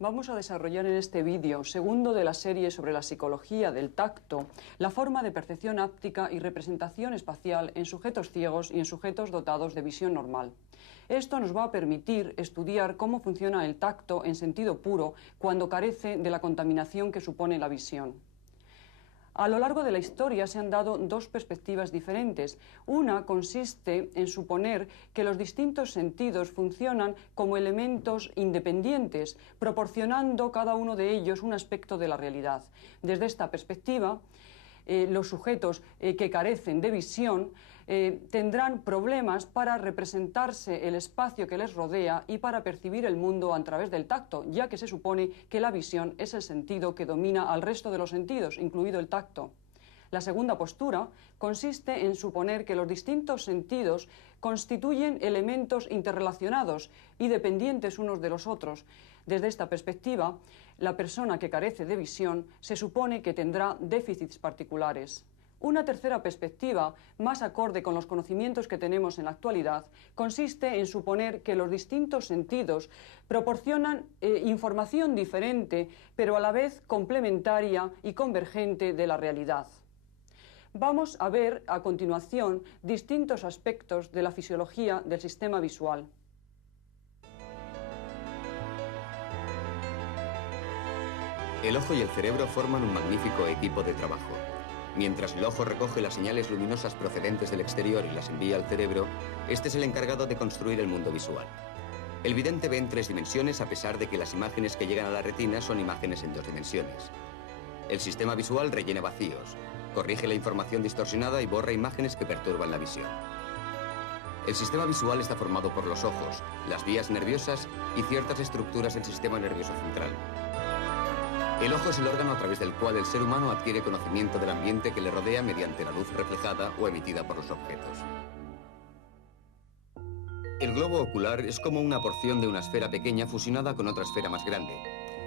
Vamos a desarrollar en este vídeo, segundo de la serie sobre la psicología del tacto, la forma de percepción áptica y representación espacial en sujetos ciegos y en sujetos dotados de visión normal. Esto nos va a permitir estudiar cómo funciona el tacto en sentido puro cuando carece de la contaminación que supone la visión. A lo largo de la historia se han dado dos perspectivas diferentes. Una consiste en suponer que los distintos sentidos funcionan como elementos independientes, proporcionando cada uno de ellos un aspecto de la realidad. Desde esta perspectiva, los sujetos que carecen de visión tendrán problemas para representarse el espacio que les rodea y para percibir el mundo a través del tacto, ya que se supone que la visión es el sentido que domina al resto de los sentidos, incluido el tacto. La segunda postura consiste en suponer que los distintos sentidos constituyen elementos interrelacionados y dependientes unos de los otros. Desde esta perspectiva, la persona que carece de visión se supone que tendrá déficits particulares. Una tercera perspectiva, más acorde con los conocimientos que tenemos en la actualidad, consiste en suponer que los distintos sentidos proporcionan información diferente, pero a la vez complementaria y convergente de la realidad. Vamos a ver a continuación distintos aspectos de la fisiología del sistema visual. El ojo y el cerebro forman un magnífico equipo de trabajo. Mientras el ojo recoge las señales luminosas procedentes del exterior y las envía al cerebro, este es el encargado de construir el mundo visual. El vidente ve en 3 dimensiones a pesar de que las imágenes que llegan a la retina son imágenes en 2 dimensiones. El sistema visual rellena vacíos, corrige la información distorsionada y borra imágenes que perturban la visión. El sistema visual está formado por los ojos, las vías nerviosas y ciertas estructuras del sistema nervioso central. El ojo es el órgano a través del cual el ser humano adquiere conocimiento del ambiente que le rodea mediante la luz reflejada o emitida por los objetos. El globo ocular es como una porción de una esfera pequeña fusionada con otra esfera más grande.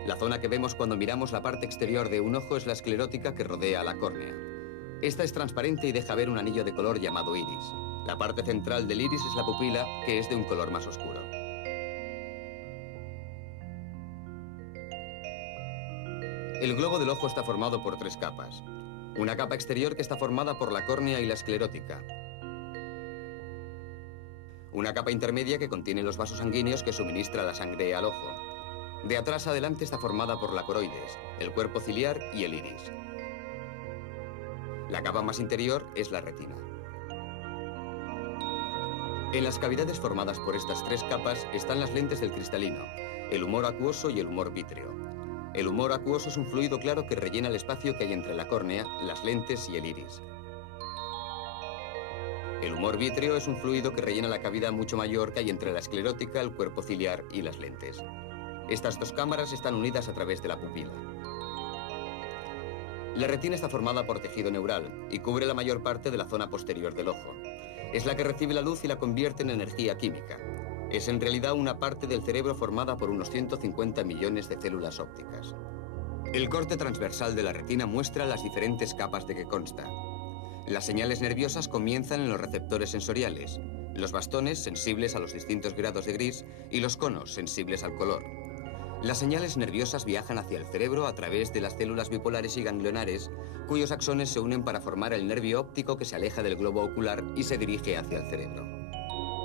La zona que vemos cuando miramos la parte exterior de un ojo es la esclerótica que rodea a la córnea. Esta es transparente y deja ver un anillo de color llamado iris. La parte central del iris es la pupila, que es de un color más oscuro. El globo del ojo está formado por 3 capas. Una capa exterior que está formada por la córnea y la esclerótica. Una capa intermedia que contiene los vasos sanguíneos que suministra la sangre al ojo. De atrás a adelante está formada por la coroides, el cuerpo ciliar y el iris. La capa más interior es la retina. En las cavidades formadas por estas 3 capas están las lentes del cristalino, el humor acuoso y el humor vítreo. El humor acuoso es un fluido claro que rellena el espacio que hay entre la córnea, las lentes y el iris. El humor vítreo es un fluido que rellena la cavidad mucho mayor que hay entre la esclerótica, el cuerpo ciliar y las lentes. Estas 2 cámaras están unidas a través de la pupila. La retina está formada por tejido neural y cubre la mayor parte de la zona posterior del ojo. Es la que recibe la luz y la convierte en energía química. Es en realidad una parte del cerebro formada por unos 150 millones de células ópticas. El corte transversal de la retina muestra las diferentes capas de que consta. Las señales nerviosas comienzan en los receptores sensoriales, los bastones sensibles a los distintos grados de gris y los conos sensibles al color. Las señales nerviosas viajan hacia el cerebro a través de las células bipolares y ganglionares, cuyos axones se unen para formar el nervio óptico que se aleja del globo ocular y se dirige hacia el cerebro.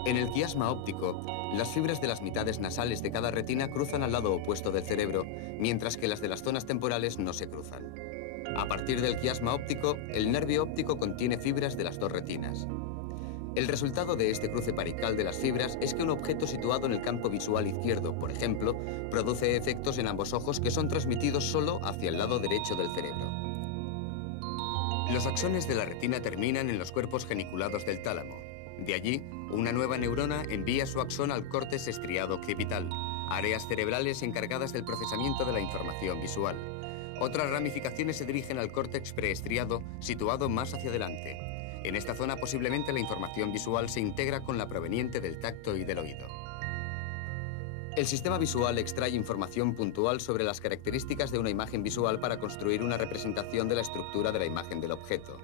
En el quiasma óptico, las fibras de las mitades nasales de cada retina cruzan al lado opuesto del cerebro, mientras que las de las zonas temporales no se cruzan. A partir del quiasma óptico, el nervio óptico contiene fibras de las 2 retinas. El resultado de este cruce parical de las fibras es que un objeto situado en el campo visual izquierdo, por ejemplo, produce efectos en ambos ojos que son transmitidos solo hacia el lado derecho del cerebro. Los axones de la retina terminan en los cuerpos geniculados del tálamo. De allí, una nueva neurona envía su axón al córtex estriado occipital, áreas cerebrales encargadas del procesamiento de la información visual. Otras ramificaciones se dirigen al córtex preestriado, situado más hacia adelante. En esta zona posiblemente la información visual se integra con la proveniente del tacto y del oído. El sistema visual extrae información puntual sobre las características de una imagen visual para construir una representación de la estructura de la imagen del objeto.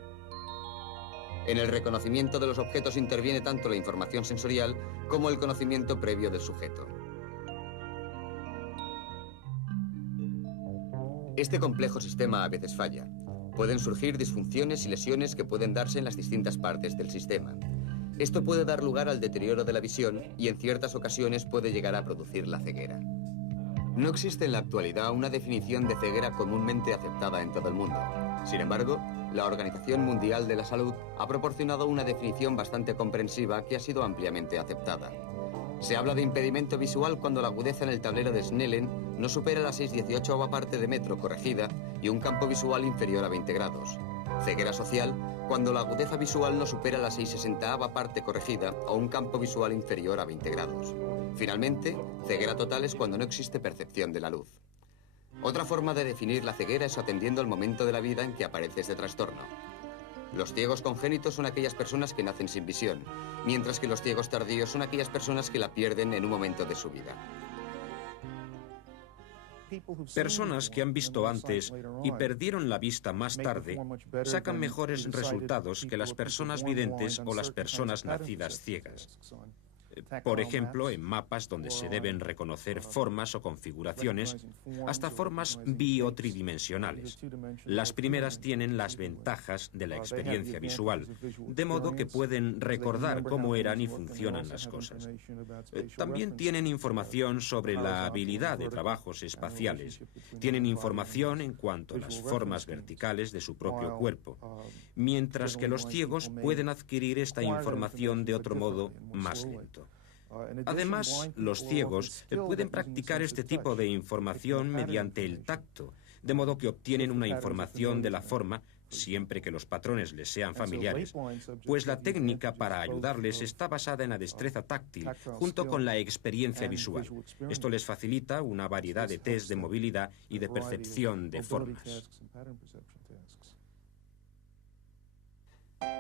En el reconocimiento de los objetos interviene tanto la información sensorial como el conocimiento previo del sujeto. Este complejo sistema a veces falla. Pueden surgir disfunciones y lesiones que pueden darse en las distintas partes del sistema. Esto puede dar lugar al deterioro de la visión y en ciertas ocasiones puede llegar a producir la ceguera. No existe en la actualidad una definición de ceguera comúnmente aceptada en todo el mundo. Sin embargo, la Organización Mundial de la Salud ha proporcionado una definición bastante comprensiva que ha sido ampliamente aceptada. Se habla de impedimento visual cuando la agudeza en el tablero de Snellen no supera la 6/18ª parte de metro corregida y un campo visual inferior a 20 grados. Ceguera social cuando la agudeza visual no supera la 6/60ª parte corregida o un campo visual inferior a 20 grados. Finalmente, ceguera total es cuando no existe percepción de la luz. Otra forma de definir la ceguera es atendiendo al momento de la vida en que aparece este trastorno. Los ciegos congénitos son aquellas personas que nacen sin visión, mientras que los ciegos tardíos son aquellas personas que la pierden en un momento de su vida. Personas que han visto antes y perdieron la vista más tarde sacan mejores resultados que las personas videntes o las personas nacidas ciegas. Por ejemplo, en mapas donde se deben reconocer formas o configuraciones, hasta formas biotridimensionales. Las primeras tienen las ventajas de la experiencia visual, de modo que pueden recordar cómo eran y funcionan las cosas. También tienen información sobre la habilidad de trabajos espaciales. Tienen información en cuanto a las formas verticales de su propio cuerpo, mientras que los ciegos pueden adquirir esta información de otro modo más lento. Además, los ciegos pueden practicar este tipo de información mediante el tacto, de modo que obtienen una información de la forma, siempre que los patrones les sean familiares, pues la técnica para ayudarles está basada en la destreza táctil junto con la experiencia visual. Esto les facilita una variedad de test de movilidad y de percepción de formas.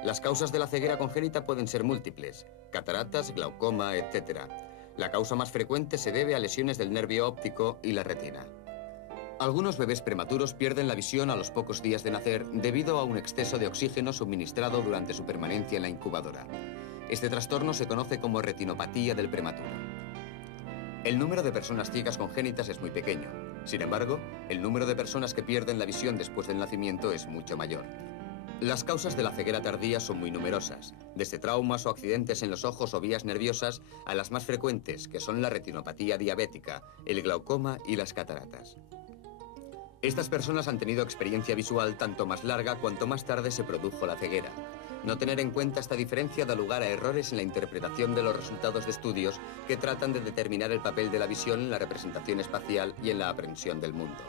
Las causas de la ceguera congénita pueden ser múltiples: cataratas, glaucoma, etc. La causa más frecuente se debe a lesiones del nervio óptico y la retina. Algunos bebés prematuros pierden la visión a los pocos días de nacer debido a un exceso de oxígeno suministrado durante su permanencia en la incubadora. Este trastorno se conoce como retinopatía del prematuro. El número de personas ciegas congénitas es muy pequeño. Sin embargo, el número de personas que pierden la visión después del nacimiento es mucho mayor. Las causas de la ceguera tardía son muy numerosas, desde traumas o accidentes en los ojos o vías nerviosas a las más frecuentes, que son la retinopatía diabética, el glaucoma y las cataratas. Estas personas han tenido experiencia visual tanto más larga cuanto más tarde se produjo la ceguera. No tener en cuenta esta diferencia da lugar a errores en la interpretación de los resultados de estudios que tratan de determinar el papel de la visión en la representación espacial y en la aprehensión del mundo.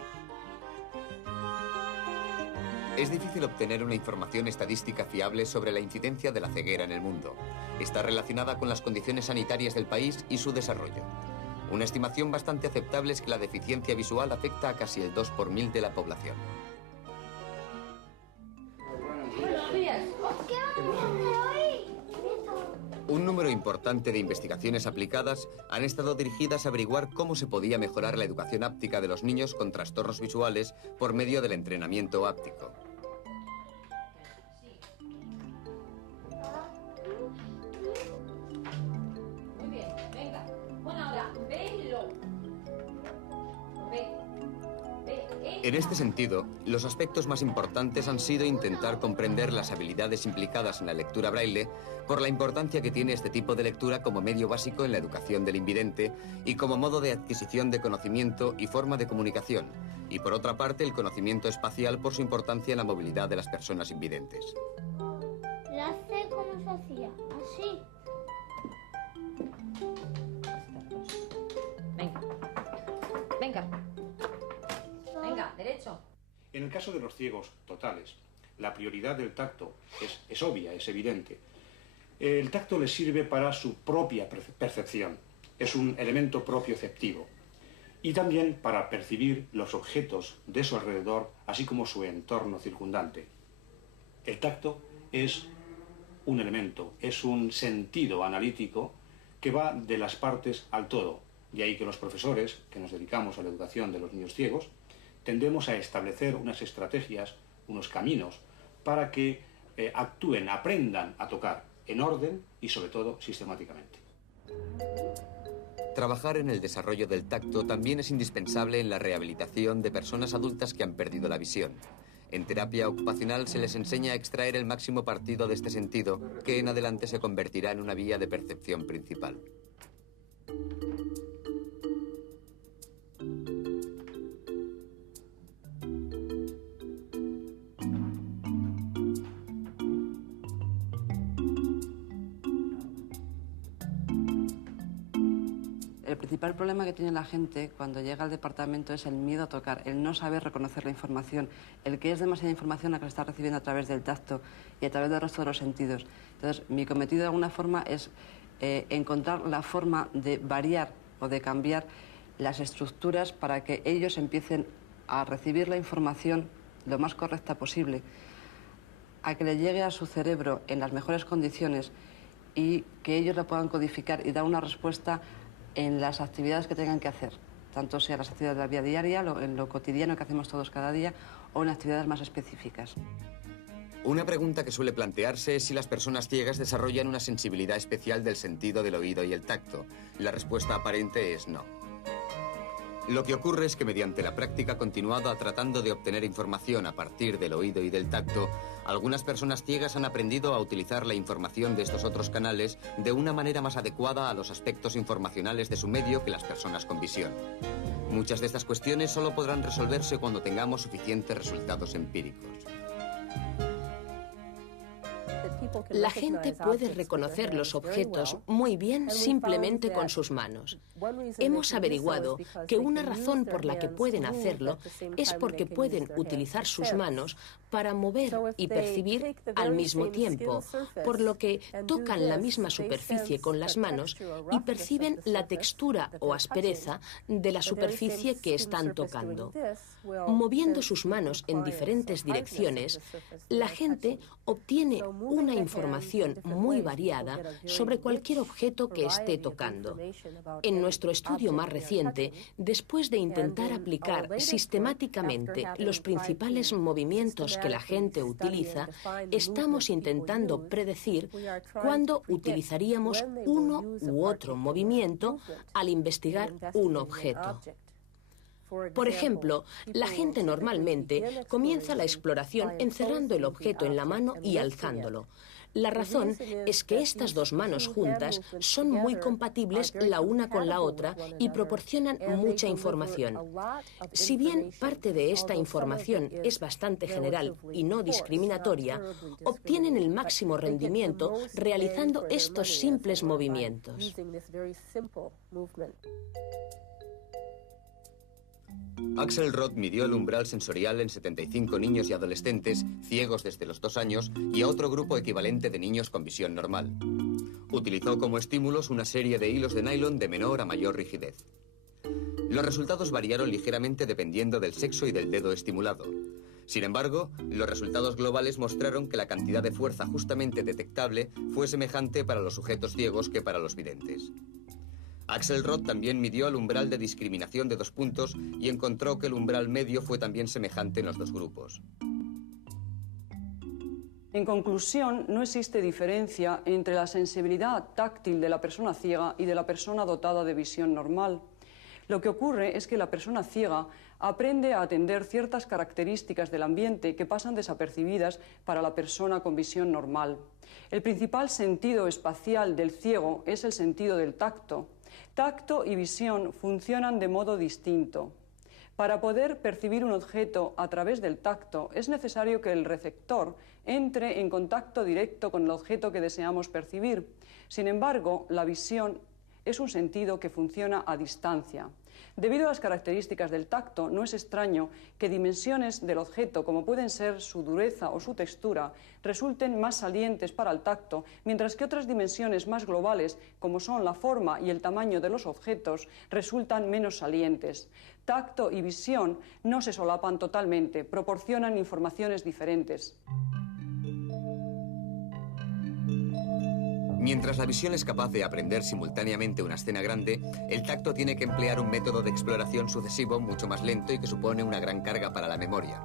Es difícil obtener una información estadística fiable sobre la incidencia de la ceguera en el mundo. Está relacionada con las condiciones sanitarias del país y su desarrollo. Una estimación bastante aceptable es que la deficiencia visual afecta a casi el 2 por 1000 de la población. Un número importante de investigaciones aplicadas han estado dirigidas a averiguar cómo se podía mejorar la educación áptica de los niños con trastornos visuales por medio del entrenamiento áptico. En este sentido, los aspectos más importantes han sido intentar comprender las habilidades implicadas en la lectura braille por la importancia que tiene este tipo de lectura como medio básico en la educación del invidente y como modo de adquisición de conocimiento y forma de comunicación, y por otra parte el conocimiento espacial por su importancia en la movilidad de las personas invidentes. ¿La C cómo se hacía? Así. Venga. Venga. Venga, derecho. En el caso de los ciegos totales, la prioridad del tacto es obvia, es evidente. El tacto les sirve para su propia percepción, es un elemento propioceptivo. Y también para percibir los objetos de su alrededor, así como su entorno circundante. El tacto es un elemento, es un sentido analítico que va de las partes al todo. De ahí que los profesores, que nos dedicamos a la educación de los niños ciegos, tendemos a establecer unas estrategias, unos caminos, para que actúen, aprendan a tocar en orden y sobre todo sistemáticamente. Trabajar en el desarrollo del tacto también es indispensable en la rehabilitación de personas adultas que han perdido la visión. En terapia ocupacional se les enseña a extraer el máximo partido de este sentido, que en adelante se convertirá en una vía de percepción principal. El principal problema que tiene la gente cuando llega al departamento es el miedo a tocar, el no saber reconocer la información, el que es demasiada información la que se está recibiendo a través del tacto y a través del resto de los sentidos. Entonces, mi cometido de alguna forma es encontrar la forma de variar o de cambiar las estructuras para que ellos empiecen a recibir la información lo más correcta posible, a que le llegue a su cerebro en las mejores condiciones y que ellos la puedan codificar y dar una respuesta en las actividades que tengan que hacer, tanto sea las actividades de la vida diaria, en lo cotidiano que hacemos todos cada día, o en actividades más específicas. Una pregunta que suele plantearse es si las personas ciegas desarrollan una sensibilidad especial del sentido del oído y el tacto. La respuesta aparente es no. Lo que ocurre es que mediante la práctica continuada tratando de obtener información a partir del oído y del tacto, algunas personas ciegas han aprendido a utilizar la información de estos otros canales de una manera más adecuada a los aspectos informacionales de su medio que las personas con visión. Muchas de estas cuestiones solo podrán resolverse cuando tengamos suficientes resultados empíricos. La gente puede reconocer los objetos muy bien simplemente con sus manos. Hemos averiguado que una razón por la que pueden hacerlo es porque pueden utilizar sus manos para mover y percibir al mismo tiempo, por lo que tocan la misma superficie con las manos y perciben la textura o aspereza de la superficie que están tocando. Moviendo sus manos en diferentes direcciones, la gente obtiene una información muy variada sobre cualquier objeto que esté tocando. En nuestro estudio más reciente, después de intentar aplicar sistemáticamente los principales movimientos que la gente utiliza, estamos intentando predecir cuándo utilizaríamos uno u otro movimiento al investigar un objeto. Por ejemplo, la gente normalmente comienza la exploración encerrando el objeto en la mano y alzándolo. La razón es que estas dos manos juntas son muy compatibles la una con la otra y proporcionan mucha información. Si bien parte de esta información es bastante general y no discriminatoria, obtienen el máximo rendimiento realizando estos simples movimientos. Axelrod midió el umbral sensorial en 75 niños y adolescentes ciegos desde los 2 años y a otro grupo equivalente de niños con visión normal. Utilizó como estímulos una serie de hilos de nylon de menor a mayor rigidez. Los resultados variaron ligeramente dependiendo del sexo y del dedo estimulado. Sin embargo, los resultados globales mostraron que la cantidad de fuerza justamente detectable fue semejante para los sujetos ciegos que para los videntes. Axelrod también midió el umbral de discriminación de 2 puntos y encontró que el umbral medio fue también semejante en los 2 grupos. En conclusión, no existe diferencia entre la sensibilidad táctil de la persona ciega y de la persona dotada de visión normal. Lo que ocurre es que la persona ciega aprende a atender ciertas características del ambiente que pasan desapercibidas para la persona con visión normal. El principal sentido espacial del ciego es el sentido del tacto. Tacto y visión funcionan de modo distinto. Para poder percibir un objeto a través del tacto es necesario que el receptor entre en contacto directo con el objeto que deseamos percibir. Sin embargo, la visión es un sentido que funciona a distancia. Debido a las características del tacto, no es extraño que dimensiones del objeto, como pueden ser su dureza o su textura, resulten más salientes para el tacto, mientras que otras dimensiones más globales, como son la forma y el tamaño de los objetos, resultan menos salientes. Tacto y visión no se solapan totalmente, proporcionan informaciones diferentes. Mientras la visión es capaz de aprender simultáneamente una escena grande, el tacto tiene que emplear un método de exploración sucesivo mucho más lento y que supone una gran carga para la memoria.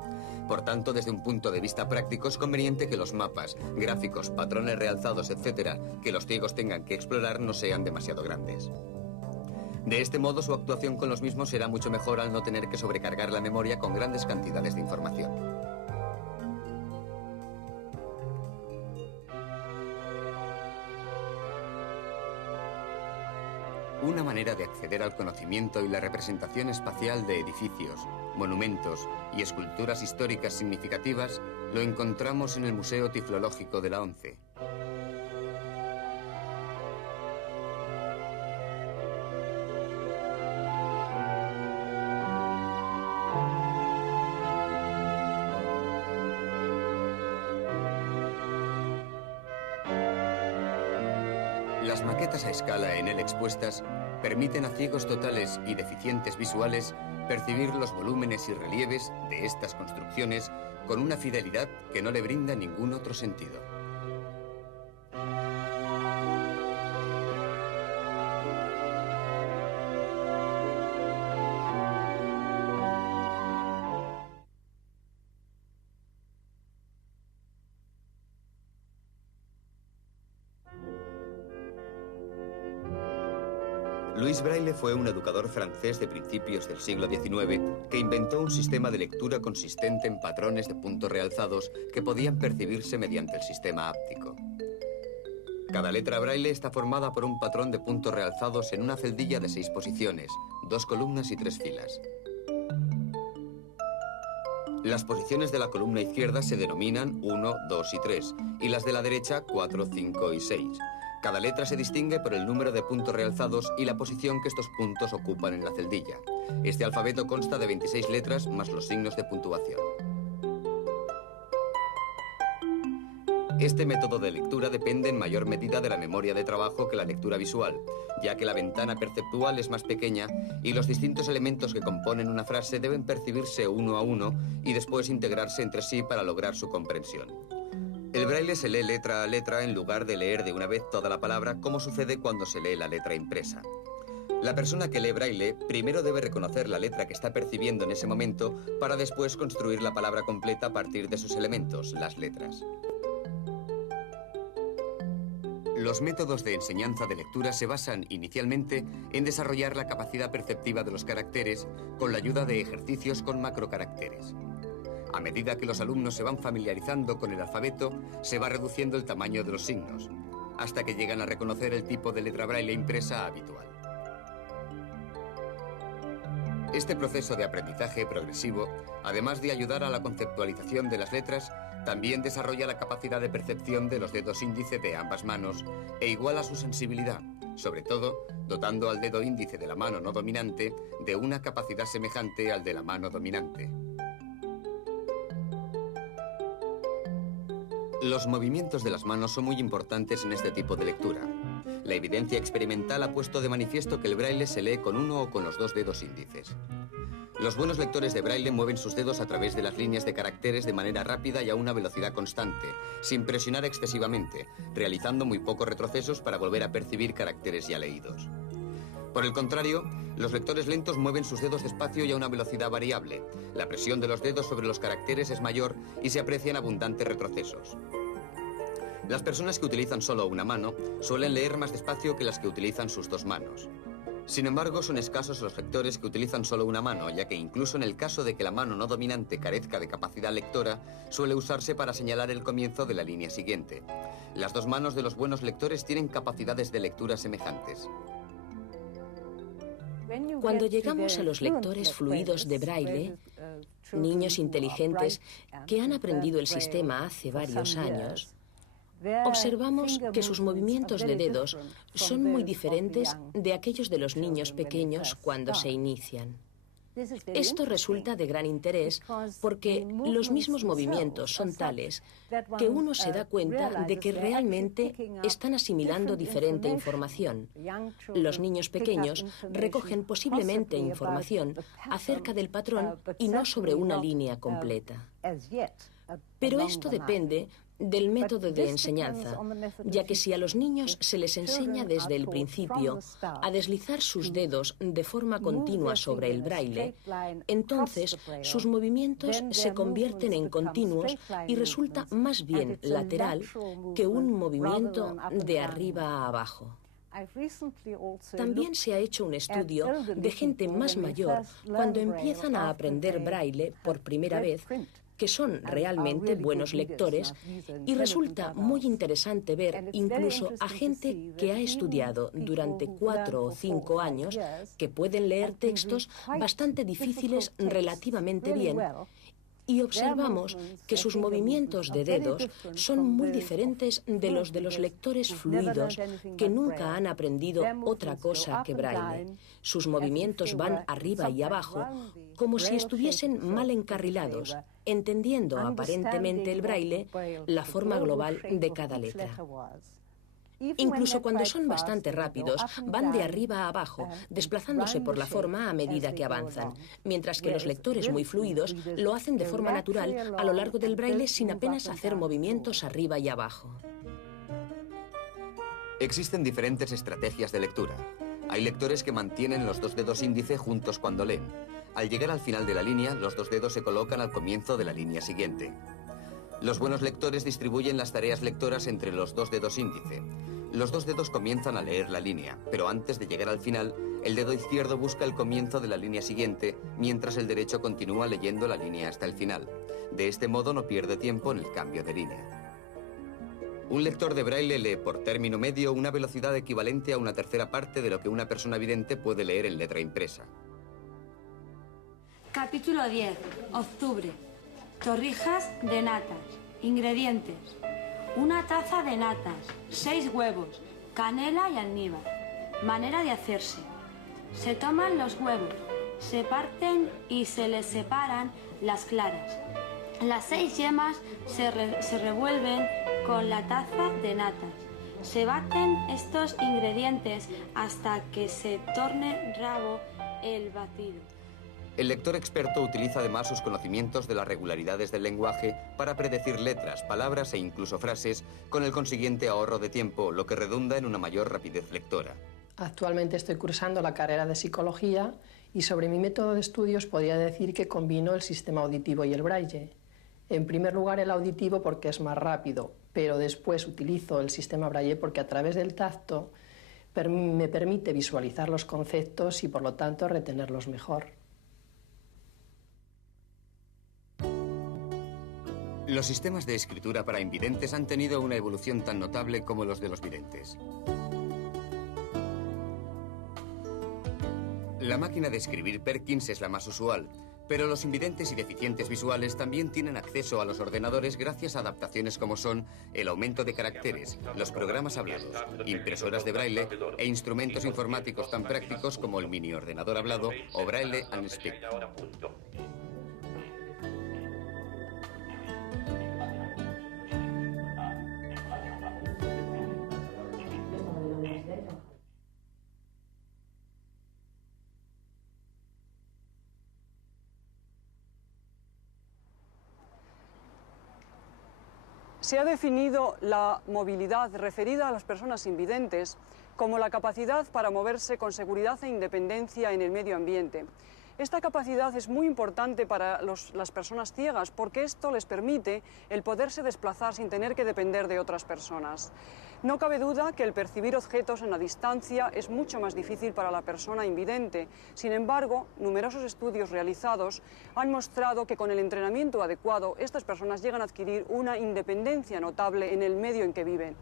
Por tanto, desde un punto de vista práctico, es conveniente que los mapas, gráficos, patrones realzados, etc., que los ciegos tengan que explorar no sean demasiado grandes. De este modo, su actuación con los mismos será mucho mejor al no tener que sobrecargar la memoria con grandes cantidades de información. Una manera de acceder al conocimiento y la representación espacial de edificios, monumentos y esculturas históricas significativas lo encontramos en el Museo Tiflológico de la ONCE. Las maquetas a escala en él expuestas permiten a ciegos totales y deficientes visuales percibir los volúmenes y relieves de estas construcciones con una fidelidad que no le brinda ningún otro sentido. Louis Braille fue un educador francés de principios del siglo XIX que inventó un sistema de lectura consistente en patrones de puntos realzados que podían percibirse mediante el sistema áptico. Cada letra Braille está formada por un patrón de puntos realzados en una celdilla de 6 posiciones, 2 columnas y 3 filas. Las posiciones de la columna izquierda se denominan 1, 2 y 3, y las de la derecha 4, 5 y 6. Cada letra se distingue por el número de puntos realzados y la posición que estos puntos ocupan en la celdilla. Este alfabeto consta de 26 letras más los signos de puntuación. Este método de lectura depende en mayor medida de la memoria de trabajo que la lectura visual, ya que la ventana perceptual es más pequeña y los distintos elementos que componen una frase deben percibirse uno a uno y después integrarse entre sí para lograr su comprensión. El braille se lee letra a letra en lugar de leer de una vez toda la palabra, como sucede cuando se lee la letra impresa. La persona que lee braille primero debe reconocer la letra que está percibiendo en ese momento para después construir la palabra completa a partir de sus elementos, las letras. Los métodos de enseñanza de lectura se basan inicialmente en desarrollar la capacidad perceptiva de los caracteres con la ayuda de ejercicios con macrocaracteres. A medida que los alumnos se van familiarizando con el alfabeto, se va reduciendo el tamaño de los signos, hasta que llegan a reconocer el tipo de letra braille impresa habitual. Este proceso de aprendizaje progresivo, además de ayudar a la conceptualización de las letras, también desarrolla la capacidad de percepción de los dedos índice de ambas manos e iguala su sensibilidad, sobre todo dotando al dedo índice de la mano no dominante de una capacidad semejante al de la mano dominante. Los movimientos de las manos son muy importantes en este tipo de lectura. La evidencia experimental ha puesto de manifiesto que el braille se lee con uno o con los 2 dedos índices. Los buenos lectores de braille mueven sus dedos a través de las líneas de caracteres de manera rápida y a una velocidad constante, sin presionar excesivamente, realizando muy pocos retrocesos para volver a percibir caracteres ya leídos. Por el contrario, los lectores lentos mueven sus dedos despacio y a una velocidad variable. La presión de los dedos sobre los caracteres es mayor y se aprecian abundantes retrocesos. Las personas que utilizan solo una mano suelen leer más despacio que las que utilizan sus 2 manos. Sin embargo, son escasos los lectores que utilizan solo una mano, ya que incluso en el caso de que la mano no dominante carezca de capacidad lectora, suele usarse para señalar el comienzo de la línea siguiente. Las 2 manos de los buenos lectores tienen capacidades de lectura semejantes. Cuando llegamos a los lectores fluidos de braille, niños inteligentes que han aprendido el sistema hace varios años, observamos que sus movimientos de dedos son muy diferentes de aquellos de los niños pequeños cuando se inician. Esto resulta de gran interés porque los mismos movimientos son tales que uno se da cuenta de que realmente están asimilando diferente información. Los niños pequeños recogen posiblemente información acerca del patrón y no sobre una línea completa. Pero esto depende del método de enseñanza, ya que si a los niños se les enseña desde el principio a deslizar sus dedos de forma continua sobre el braille, entonces sus movimientos se convierten en continuos y resulta más bien lateral que un movimiento de arriba a abajo. También se ha hecho un estudio de gente más mayor cuando empiezan a aprender braille por primera vez, que son realmente buenos lectores, y resulta muy interesante ver incluso a gente que ha estudiado durante 4 o 5 años que pueden leer textos bastante difíciles relativamente bien, y observamos que sus movimientos de dedos son muy diferentes de los lectores fluidos que nunca han aprendido otra cosa que braille. Sus movimientos van arriba y abajo como si estuviesen mal encarrilados, entendiendo aparentemente el braille la forma global de cada letra. Incluso cuando son bastante rápidos, van de arriba a abajo, desplazándose por la forma a medida que avanzan, mientras que los lectores muy fluidos lo hacen de forma natural a lo largo del braille sin apenas hacer movimientos arriba y abajo. Existen diferentes estrategias de lectura. Hay lectores que mantienen los 2 dedos índice juntos cuando leen. Al llegar al final de la línea, los 2 dedos se colocan al comienzo de la línea siguiente. Los buenos lectores distribuyen las tareas lectoras entre los 2 dedos índice. Los 2 dedos comienzan a leer la línea, pero antes de llegar al final, el dedo izquierdo busca el comienzo de la línea siguiente, mientras el derecho continúa leyendo la línea hasta el final. De este modo no pierde tiempo en el cambio de línea. Un lector de braille lee por término medio una velocidad equivalente a una tercera parte de lo que una persona vidente puede leer en letra impresa. Capítulo 10. Octubre. Torrijas de natas. Ingredientes: una taza de natas, 6 huevos, canela y almíbar. Manera de hacerse: se toman los huevos, se parten y se les separan las claras. Las 6 yemas se revuelven con la taza de natas. Se baten estos ingredientes hasta que se torne rabo el batido. El lector experto utiliza además sus conocimientos de las regularidades del lenguaje para predecir letras, palabras e incluso frases, con el consiguiente ahorro de tiempo, lo que redunda en una mayor rapidez lectora. Actualmente estoy cursando la carrera de psicología y sobre mi método de estudios podría decir que combino el sistema auditivo y el braille. En primer lugar el auditivo porque es más rápido, pero después utilizo el sistema braille porque a través del tacto me permite visualizar los conceptos y por lo tanto retenerlos mejor. Los sistemas de escritura para invidentes han tenido una evolución tan notable como los de los videntes. La máquina de escribir Perkins es la más usual, pero los invidentes y deficientes visuales también tienen acceso a los ordenadores gracias a adaptaciones como son el aumento de caracteres, los programas hablados, impresoras de braille e instrumentos informáticos tan prácticos como el mini ordenador hablado o Braille and Speak. Se ha definido la movilidad referida a las personas invidentes como la capacidad para moverse con seguridad e independencia en el medio ambiente. Esta capacidad es muy importante para las personas ciegas porque esto les permite el poderse desplazar sin tener que depender de otras personas. No cabe duda que el percibir objetos en la distancia es mucho más difícil para la persona invidente. Sin embargo, numerosos estudios realizados han mostrado que con el entrenamiento adecuado estas personas llegan a adquirir una independencia notable en el medio en que viven.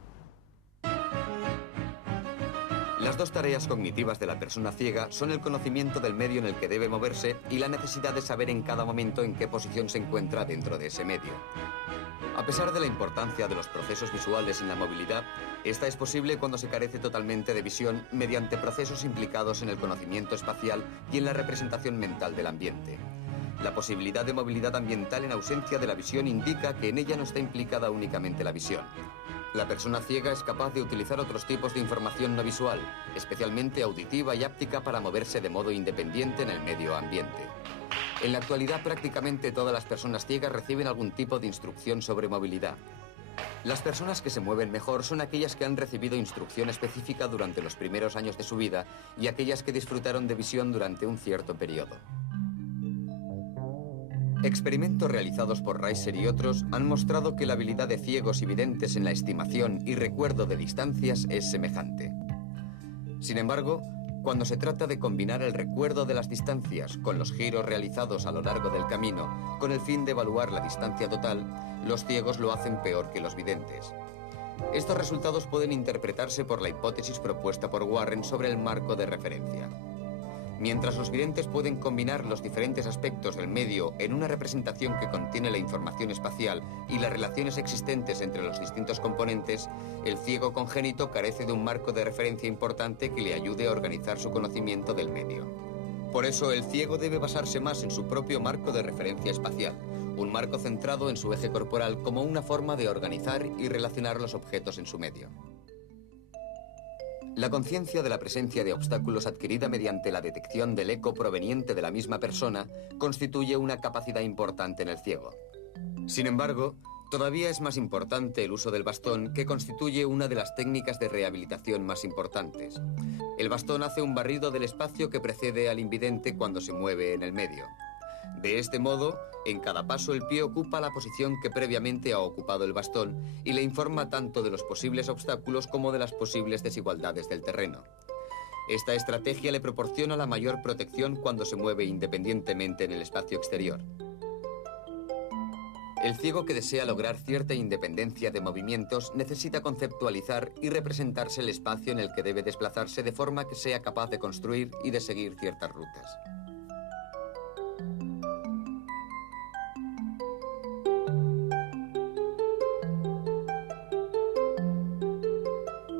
Las 2 tareas cognitivas de la persona ciega son el conocimiento del medio en el que debe moverse y la necesidad de saber en cada momento en qué posición se encuentra dentro de ese medio. A pesar de la importancia de los procesos visuales en la movilidad, esta es posible cuando se carece totalmente de visión mediante procesos implicados en el conocimiento espacial y en la representación mental del ambiente. La posibilidad de movilidad ambiental en ausencia de la visión indica que en ella no está implicada únicamente la visión. La persona ciega es capaz de utilizar otros tipos de información no visual, especialmente auditiva y áptica para moverse de modo independiente en el medio ambiente. En la actualidad, prácticamente todas las personas ciegas reciben algún tipo de instrucción sobre movilidad. Las personas que se mueven mejor son aquellas que han recibido instrucción específica durante los primeros años de su vida y aquellas que disfrutaron de visión durante un cierto periodo. Experimentos realizados por Reiser y otros han mostrado que la habilidad de ciegos y videntes en la estimación y recuerdo de distancias es semejante. Sin embargo, cuando se trata de combinar el recuerdo de las distancias con los giros realizados a lo largo del camino, con el fin de evaluar la distancia total, los ciegos lo hacen peor que los videntes. Estos resultados pueden interpretarse por la hipótesis propuesta por Warren sobre el marco de referencia. Mientras los videntes pueden combinar los diferentes aspectos del medio en una representación que contiene la información espacial y las relaciones existentes entre los distintos componentes, el ciego congénito carece de un marco de referencia importante que le ayude a organizar su conocimiento del medio. Por eso, el ciego debe basarse más en su propio marco de referencia espacial, un marco centrado en su eje corporal como una forma de organizar y relacionar los objetos en su medio. La conciencia de la presencia de obstáculos adquirida mediante la detección del eco proveniente de la misma persona constituye una capacidad importante en el ciego. Sin embargo, todavía es más importante el uso del bastón, que constituye una de las técnicas de rehabilitación más importantes. El bastón hace un barrido del espacio que precede al invidente cuando se mueve en el medio. De este modo, en cada paso el pie ocupa la posición que previamente ha ocupado el bastón y le informa tanto de los posibles obstáculos como de las posibles desigualdades del terreno. Esta estrategia le proporciona la mayor protección cuando se mueve independientemente en el espacio exterior. El ciego que desea lograr cierta independencia de movimientos necesita conceptualizar y representarse el espacio en el que debe desplazarse de forma que sea capaz de construir y de seguir ciertas rutas.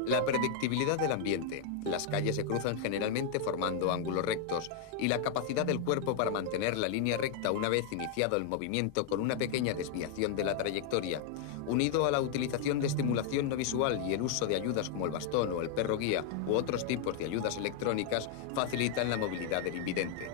La predictibilidad del ambiente, las calles se cruzan generalmente formando ángulos rectos, y la capacidad del cuerpo para mantener la línea recta una vez iniciado el movimiento con una pequeña desviación de la trayectoria, unido a la utilización de estimulación no visual y el uso de ayudas como el bastón o el perro guía u otros tipos de ayudas electrónicas, facilitan la movilidad del invidente.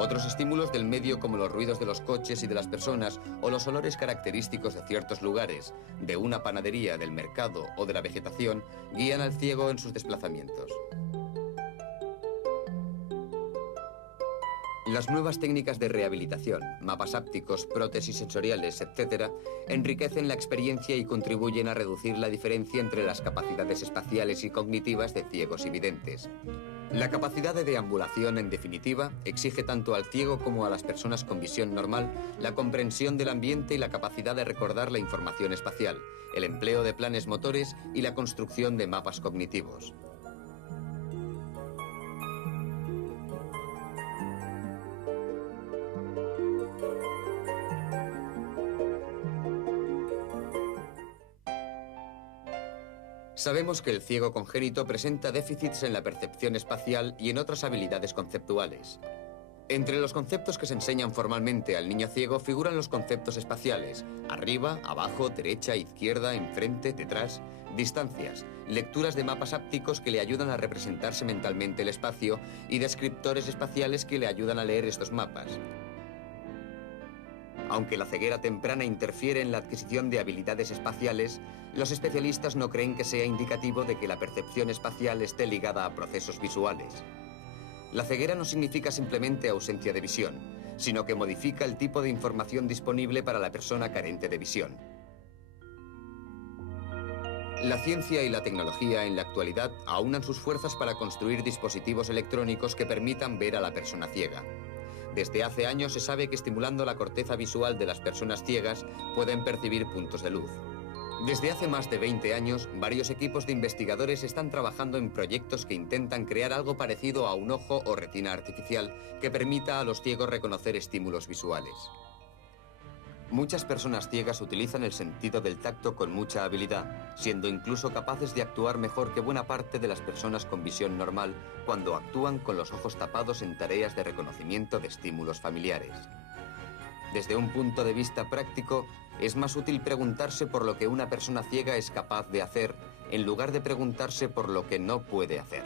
Otros estímulos del medio, como los ruidos de los coches y de las personas o los olores característicos de ciertos lugares, de una panadería, del mercado o de la vegetación, guían al ciego en sus desplazamientos. Las nuevas técnicas de rehabilitación, mapas ápticos, prótesis sensoriales, etc., enriquecen la experiencia y contribuyen a reducir la diferencia entre las capacidades espaciales y cognitivas de ciegos y videntes. La capacidad de deambulación, en definitiva, exige tanto al ciego como a las personas con visión normal la comprensión del ambiente y la capacidad de recordar la información espacial, el empleo de planes motores y la construcción de mapas cognitivos. Sabemos que el ciego congénito presenta déficits en la percepción espacial y en otras habilidades conceptuales. Entre los conceptos que se enseñan formalmente al niño ciego figuran los conceptos espaciales: arriba, abajo, derecha, izquierda, enfrente, detrás, distancias, lecturas de mapas ápticos que le ayudan a representarse mentalmente el espacio y descriptores espaciales que le ayudan a leer estos mapas. Aunque la ceguera temprana interfiere en la adquisición de habilidades espaciales, los especialistas no creen que sea indicativo de que la percepción espacial esté ligada a procesos visuales. La ceguera no significa simplemente ausencia de visión, sino que modifica el tipo de información disponible para la persona carente de visión. La ciencia y la tecnología en la actualidad aunan sus fuerzas para construir dispositivos electrónicos que permitan ver a la persona ciega. Desde hace años se sabe que estimulando la corteza visual de las personas ciegas pueden percibir puntos de luz. Desde hace más de 20 años, varios equipos de investigadores están trabajando en proyectos que intentan crear algo parecido a un ojo o retina artificial que permita a los ciegos reconocer estímulos visuales. Muchas personas ciegas utilizan el sentido del tacto con mucha habilidad, siendo incluso capaces de actuar mejor que buena parte de las personas con visión normal cuando actúan con los ojos tapados en tareas de reconocimiento de estímulos familiares. Desde un punto de vista práctico, es más útil preguntarse por lo que una persona ciega es capaz de hacer, en lugar de preguntarse por lo que no puede hacer.